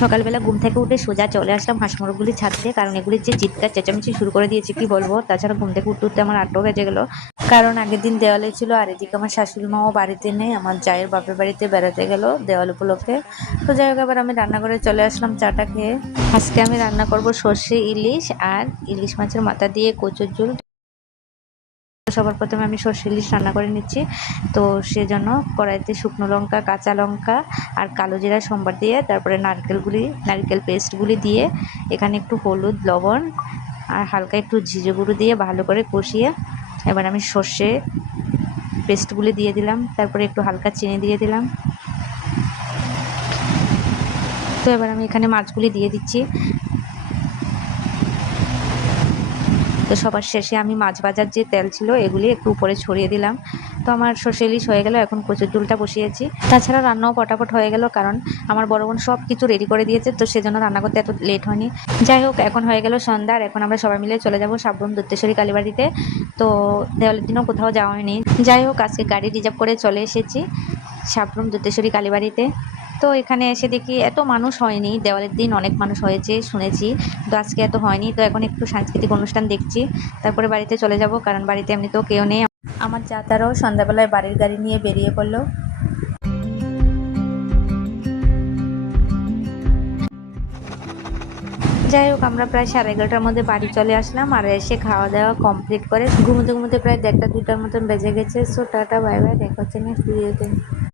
সকালবেলা ঘুম থেকে উঠে সোজা চলে আসলাম হাঁস মুরগগুলি ছাড়তে, কারণ এগুলির যে চিৎকার চেঁচামেচি শুরু করে দিয়েছে কি বলবো। তাছাড়া ঘুম থেকে উঠতে উঠতে আমার 8টাও বেজে গেল, কারণ আগের দিন দেওয়ালে ছিল, আর এদিকে আমার শাশুড়ি মাও বাড়িতে নেই, আমার জায়ের বাপের বাড়িতে বেড়াতে গেল দেওয়াল উপলক্ষে। তো যাই হোক, এবার আমি রান্নাঘরে চলে আসলাম চাটা খেয়ে। আজকে আমি রান্না করব সর্ষে ইলিশ আর ইলিশ মাছের মাথা দিয়ে কচুর ঝোল। সবার প্রথমে আমি সর্ষে ইলিশ রান্না করে নিচ্ছি। তো সেজন্য কড়াইতে শুকনো লঙ্কা, কাঁচা লঙ্কা আর কালো জিরা সম্বার দিয়ে, তারপরে নারকেল পেস্টগুলি দিয়ে, এখানে একটু হলুদ, লবণ আর হালকা একটু জিরে গুঁড়ো দিয়ে ভালো করে কষিয়ে এবার আমি সর্ষে পেস্টগুলি দিয়ে দিলাম, তারপরে একটু হালকা চিনি দিয়ে দিলাম। তো এবার আমি এখানে মাছগুলি দিয়ে দিচ্ছি। তো সবার শেষে আমি মাছ ভাজার যে তেল ছিল এগুলি একটু উপরে ছড়িয়ে দিলাম। তো আমার সর্ষে ইলিশ হয়ে গেল, এখন কচুর ঝোলটা বসিয়েছি। তাছাড়া রান্নাও পটাপট হয়ে গেল, কারণ আমার বড় বোন সব কিছু রেডি করে দিয়েছে, তো সেজন্য রান্না করতে এত লেট হয়নি। যাই হোক, এখন হয়ে গেল সন্ধ্যা, আর এখন আমরা সবাই মিলে চলে যাব সাবরুম দুত্তেশ্বরী কালীবাড়িতে। তো দেওয়ালের দিনও কোথাও যাওয়া হয়নি। যাই হোক, আজকে গাড়ি রিজার্ভ করে চলে এসেছি সাবরুম দুত্তেশ্বরী কালীবাড়িতে। তো এখানে এসে দেখি এত মানুষ হয়নি, দেওয়ালের দিন অনেক মানুষ হয়েছে শুনেছি, তো আজকে এত হয়নি। তো এখন একটু সাংস্কৃতিক অনুষ্ঠান দেখছি, তারপরে বাড়িতে চলে যাব, কারণ বাড়িতে এমনিতেও কেউ নেই। আমার যাতারাও সন্ধ্যাবেলায় বাড়ির গাড়ি নিয়ে বেরিয়ে পড়লো। যাই হোক, আমরা প্রায় 11:30টার মধ্যে বাড়ি চলে আসলাম, আর এসে খাওয়া দাওয়া কমপ্লিট করে ঘুমোতে ঘুমোতে প্রায় 1টা 2টার মতন বেজে গেছে। সো টাটা, বাই বাই, দেখা হচ্ছে নেক্সট ভিডিওতে।